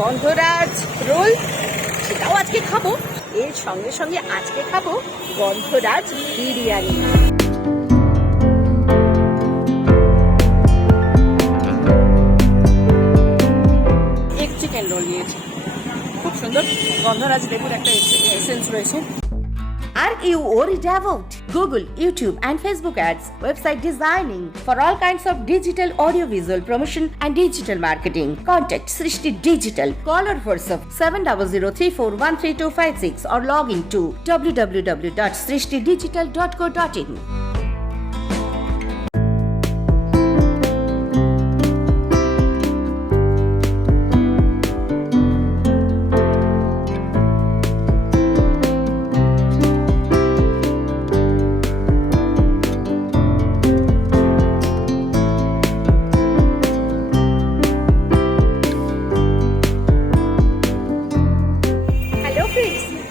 গন্ধরাজ role, সেটাও আজকে খাবো। এর সঙ্গে সঙ্গে আজকে খাবো গন্ধরাজ বিরিয়ানি। এগ চিকেন রোল নিয়েছি, খুব সুন্দর। গন্ধরাজ লেবুর একটা এসেন্স রয়েছে। Are you worried about Google, YouTube and Facebook ads, website designing for all kinds of digital audiovisual promotion and digital marketing? Contact Srishti Digital. Call or WhatsApp 7003413256 or log in to www.srishtidigital.co.in.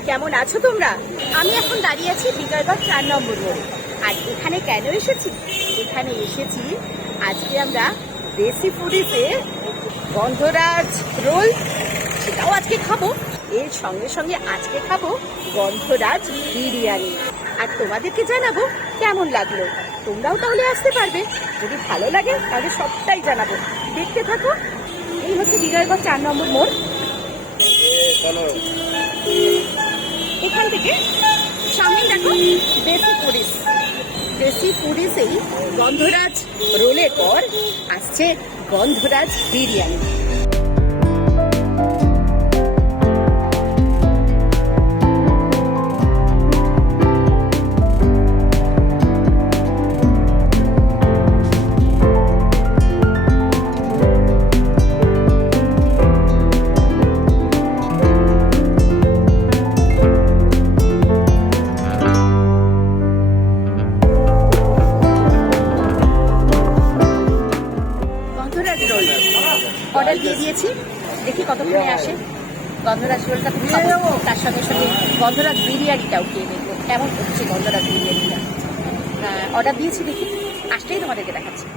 কেমন আছো তোমরা? আমি এখন দাঁড়িয়ে আছি বিকারগঞ্জ 4 নম্বর মোড়ে। আর এখানে কেন এসেছি? এখানে এসেছি আজকে আমরা দেশি ফুডিজে গন্ধরাজ রোল, সেটাও আজকে খাবো। এর সঙ্গে সঙ্গে আজকে খাবো গন্ধরাজ বিরিয়ানি। আর তোমাদেরকে জানাবো কেমন লাগলো। তোমরাও তাহলে আসতে পারবে, যদি ভালো লাগে তাহলে সবটাই জানাবো। দেখতে থাকো। এই হচ্ছে বিকারগঞ্জ 4 নম্বর মোড়। এখান থেকে সামনেই দেখো দেশি ফুডিজ। দেশি ফুডিজেই গন্ধরাজ রোলের পর আসছে গন্ধরাজ বিরিয়ানি। অর্ডার দিয়ে দিয়েছি, দেখি কতক্ষণে আসে। গন্ধরাজ রোলটা খুব খাবো, তার সঙ্গে সঙ্গে গন্ধরাজ বিরিয়ানিটাও খেয়ে দেখবো কেমন হচ্ছে গন্ধরাজ বিরিয়ানিটা। অর্ডার দিয়েছি, দেখি আসলেই তোমাদেরকে দেখাচ্ছি।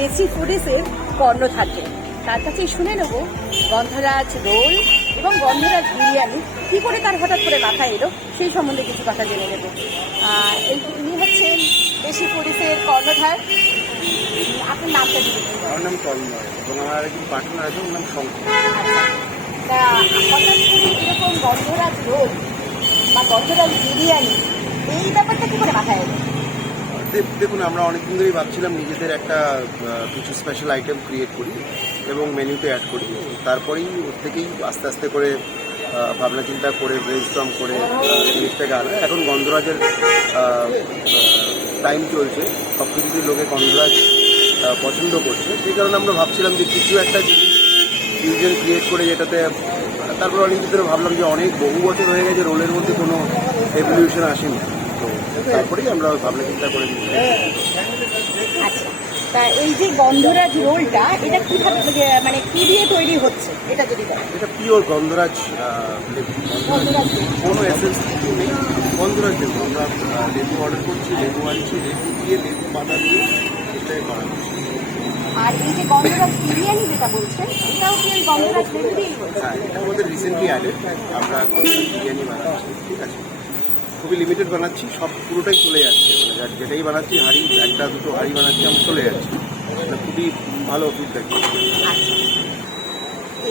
দেশি ফুডিজের কর্ণধারকে, তার কাছে শুনে নেব গন্ধরাজ রোল এবং গন্ধরাজ বিরিয়ানি কী করে তার হঠাৎ করে মাথায় এলো, সেই সম্বন্ধে কিছু কথা জেনে নেব। ইনি হচ্ছেন দেশি ফুডিজের কর্ণধার। আপনার নামটা দিবেন? আমার নাম তন্ময় এবং আমার একজন পার্টনার আছে, ওর নাম শঙ্কর। তা হঠাৎ করে এরকম গন্ধরাজ রোল বা গন্ধরাজ বিরিয়ানি, এই ব্যাপারটা কী করে মাথায় এলো? দেখুন, আমরা অনেকদিন ধরেই ভাবছিলাম নিজেদের একটা কিছু স্পেশাল আইটেম ক্রিয়েট করি এবং মেনুতে অ্যাড করি। তারপরেই ওর থেকেই আস্তে আস্তে করে ভাবনা চিন্তা করে ব্রেনস্টর্ম করে জিনিসটাকে আনা। এখন গন্ধরাজের টাইম চলছে, সব কিছুতেই লোকে গন্ধরাজ পছন্দ করছে। সেই কারণে আমরা ভাবছিলাম যে কিছু একটা জিনিস ফিউশন ক্রিয়েট করে, যেটাতে তারপর অনেক ভিতরে ভাবলাম যে অনেক বহু বছর হয়ে গেছে রোলের মধ্যে কোনো এভলিউশন আসেনি, তো তারপরেই আমরা ভাবনা চিন্তা করে দিই। আচ্ছা, তা এই যে গন্ধরাজ রোলটা, এটা কিভাবে মানে কি দিয়ে তৈরি হচ্ছে, এটা যদি বলেন? এটা পিওর গন্ধরাজ লেবু, কোনো এসেন্স কিছু নেই। গন্ধরাজ লেবু আমরা লেবু অর্ডার করছি, লেবু আনছি, লেবু দিয়ে লেবু পাতা দিয়ে এটাই করা হচ্ছে। আর এই যে গন্ধরাজ বিরিয়ানি যেটা বলছেন, এটাও কি ওই গন্ধরাজ লেবু দিয়েই হচ্ছে? হ্যাঁ, এটা আমাদের রিসেন্টলি অ্যাডেড। আমরা গন্ধরাজ বিরিয়ানি বানাচ্ছি, ঠিক আছে, খুবই লিমিটেড বানাচ্ছি, সব পুরোটাই চলে যাচ্ছে। মানে যেটাই বানাচ্ছি, হাঁড়ি একটা দুটো হাঁড়ি বানাচ্ছি, আমি চলে যাচ্ছি। খুবই ভালো ফিডব্যাক।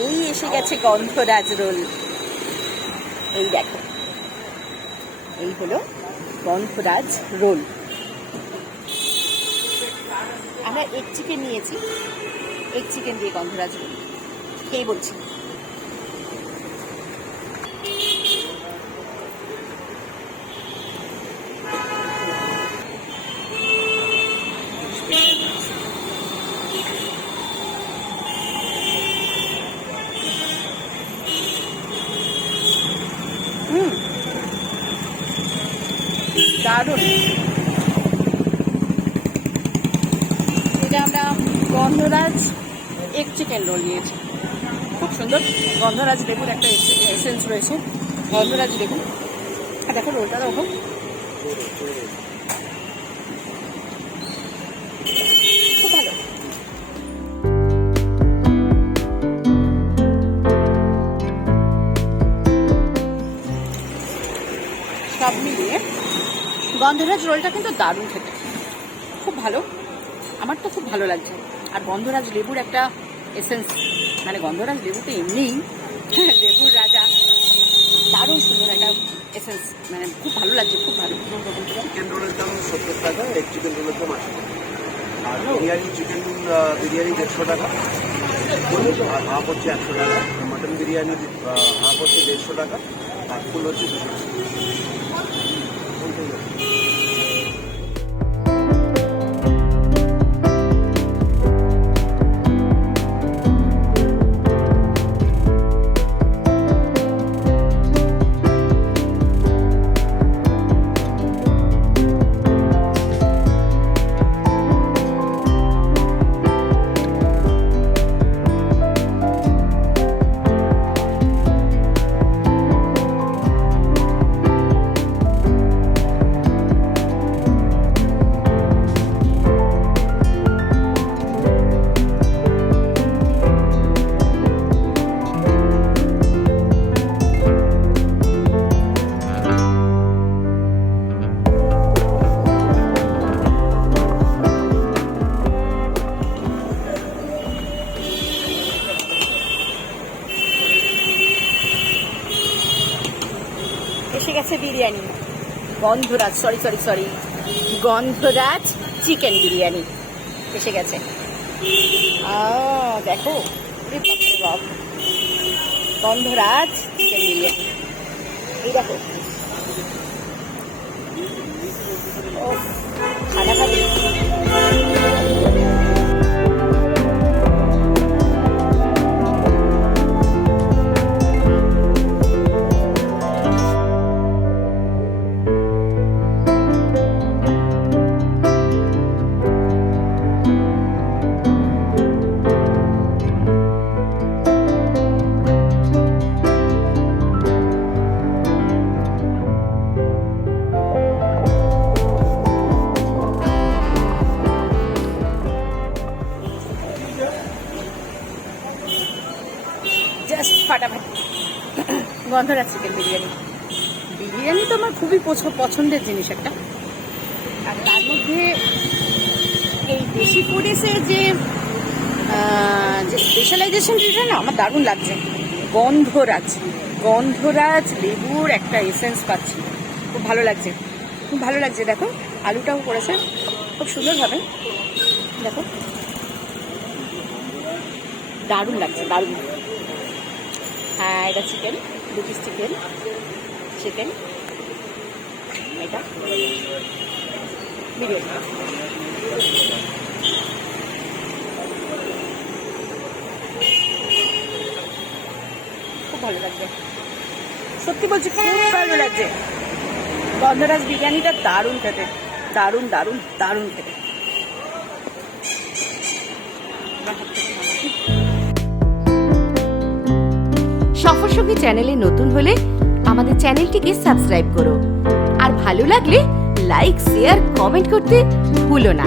এই এসে গেছে গন্ধরাজ রোল। এই দেখো, এই হলো গন্ধরাজ রোল। আমরা এগ চিকেন নিয়েছি, এগ চিকেন দিয়ে গন্ধরাজ রোল খেয়ে বলছি। দারুণ। এটা আমরা গন্ধরাজ এগ চিকেন চিকেন রোল নিয়েছি, খুব সুন্দর। গন্ধরাজ লেবুর একটা এসেন্স রয়েছে, গন্ধরাজ লেবু। আর দেখো রোলটা দেখো, খুব ভালো। সব মিলিয়ে গন্ধরাজ রোলটা কিন্তু দারুণ খেতে, খুব ভালো। আমার তো খুব ভালো লাগছে। আর গন্ধরাজ লেবুর একটা এসেন্স, মানে গন্ধরাজ লেবুতে এমনিই লেবুর রাজা, দারুণ সুন্দর একটা এসেন্স, মানে খুব ভালো লাগছে, খুব ভালো। চিকেন রোলের দাম 70 টাকা, এগ চিকেন রোলের দাম 80 টাকা। আর চিকেন বিরিয়ানি 150 টাকা, আর হাফ হচ্ছে 100 টাকা। মটন বিরিয়ানি হাফ হচ্ছে 150 টাকা, আর ফুল হচ্ছে 200 টাকা। এসে গেছে বিরিয়ানি, গন্ধরাজ, সরি গন্ধরাজ চিকেন বিরিয়ানি এসে গেছে। দেখো, বাপ, গন্ধরাজ চিকেন বিরিয়ানি, এই দেখো। খানা খাবে। জাস্ট ফাটাফাটি গন্ধরাজ চিকেন বিরিয়ানি। বিরিয়ানি তো আমার খুবই পছন্দের জিনিস একটা। আর তার মধ্যে এই দেশি ফুডিসের যে স্পেশালাইজেশন, যেটা না আমার দারুণ লাগছে। গন্ধরাজ লেবুর একটা এসেন্স পাচ্ছি, খুব ভালো লাগছে, খুব ভালো লাগছে। দেখো আলুটাও করেছে খুব সুন্দরভাবে, দেখো দারুণ লাগছে, দারুণ। হ্যাঁ, এটা চিকেন, 2 পিস চিকেন, এটা বিরিয়ানি। খুব ভালো লাগছে, সত্যি বলছি, খুব ভালো লাগছে। গন্ধরাজ বিরিয়ানিটা দারুণ খেতে, দারুণ দারুণ দারুণ খেতে। সফর সঙ্গী চ্যানেলে নতুন হলে আমাদের চ্যানেলটিকে সাবস্ক্রাইব করো, আর ভালো লাগলে লাইক, শেয়ার, কমেন্ট করতে ভুলো না।